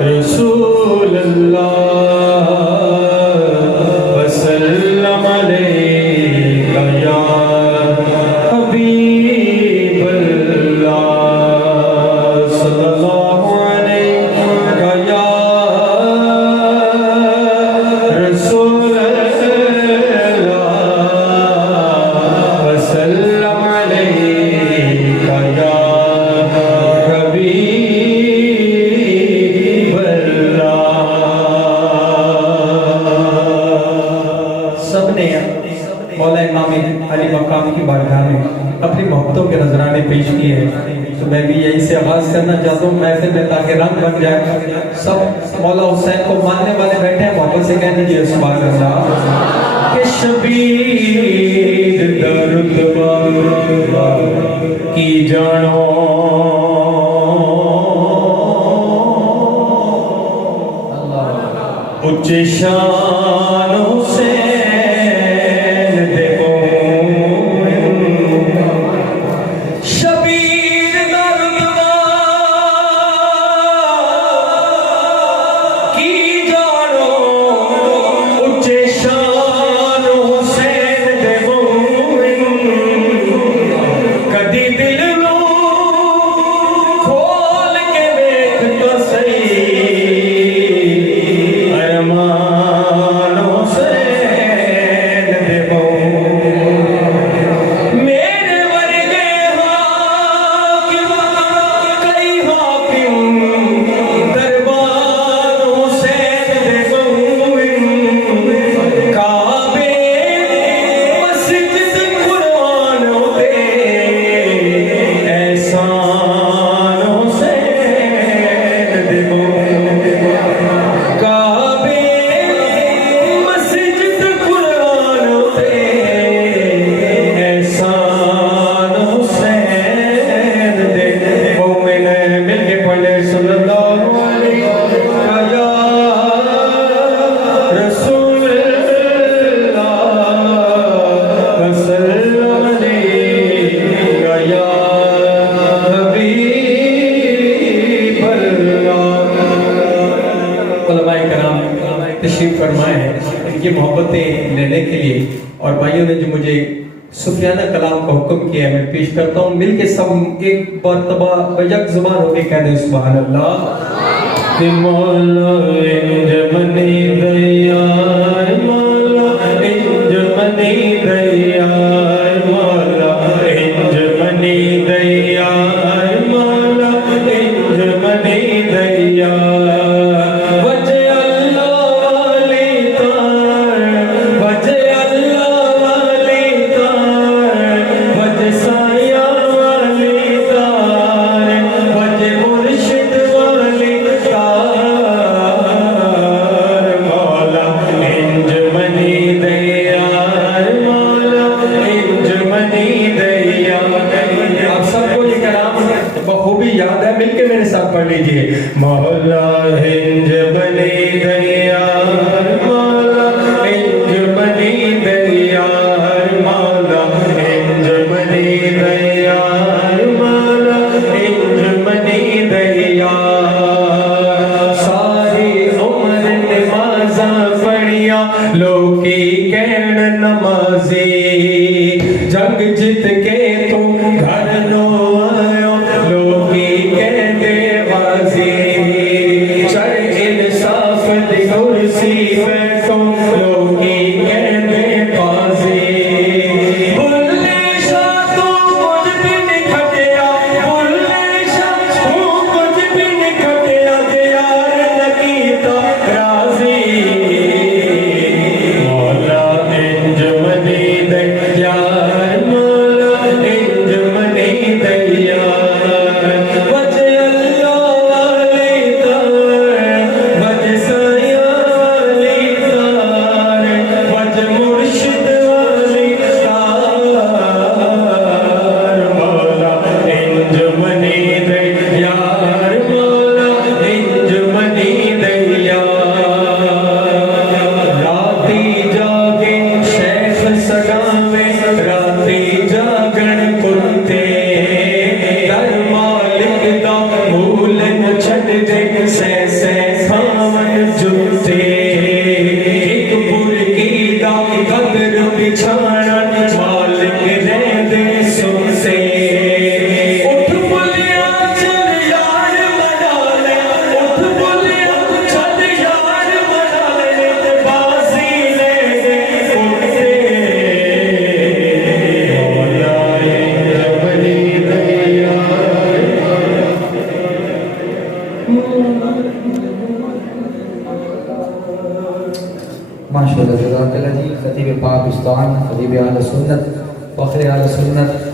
रसूल अल्लाह वसल्लम अलैका या हबीब अल्लाह सल्लल्लाहु अलैका या रसूल अल्लाह वसल्लम अलैका या मौला इमाम अली मकाम की बारगाह में अपनी मोहब्बतों के नजराने पेश किए हैं। तो मैं भी यही से आगाज करना चाहता हूँ महफिल में, ताकि रंग बन जाए। सब मौला हुसैन को मानने वाले बैठे हैं, मोहब्बत से कह दीजिए सुभान अल्लाह। कि शबीर दरुतबा की जानो उच्च शानों से तशरीफ फरमाए हैं इनकी मोहब्बतें लेने के लिए। और भाइयों ने जो मुझे सुफियाना कलाम का हुक्म किया है, मैं पेश करता हूँ। मिल के सब एक मरतबा बजक जुबान होके कह दें सुभान अल्लाह। मौला इंज मनी दया, मौला इंज मनी दया, मौला इंज मनी दया, मौला इंज मनी दया। बखूबी याद है, मिलके मेरे साथ पढ़ लीजिए। मौला हिंज बनी दया, मौला हिंज बनी दया, मौला हिंज बनी दया, मौला हिंज बनी दया। सारी उम्र नमाज़ा पढ़िया, लोकी कहन नमाजी, जंग जित के तू घर नो आयो, लोकी कहते वाजी। चढ़ इंसाफ दी कुर्सी बैठो, लोकी कहते बाजी। बुल्ले शाह तू कुछ भी नहीं खटिया, बुल्ले शाह तू कुछ भी नहीं खटिया, यार नकीता राजी। मौला इंज मनी दया, मौला इंज मनी दया। वजे अल्लाह वाली तार, वजे साया वाली दे सै सै खावन जुते एक बुरकी दा कदर बिछाना मालिक ने दे सुनते उठ बोलिया चल यार मना ले उठ बोलिया चल यार मना ले बाजी ले दे उठते माशाअल्लाह, जज़ाकल्लाह जी। खतीब पाकिस्तान, खतीब आले सुन्नत, फ़ख्र आले सुन्नत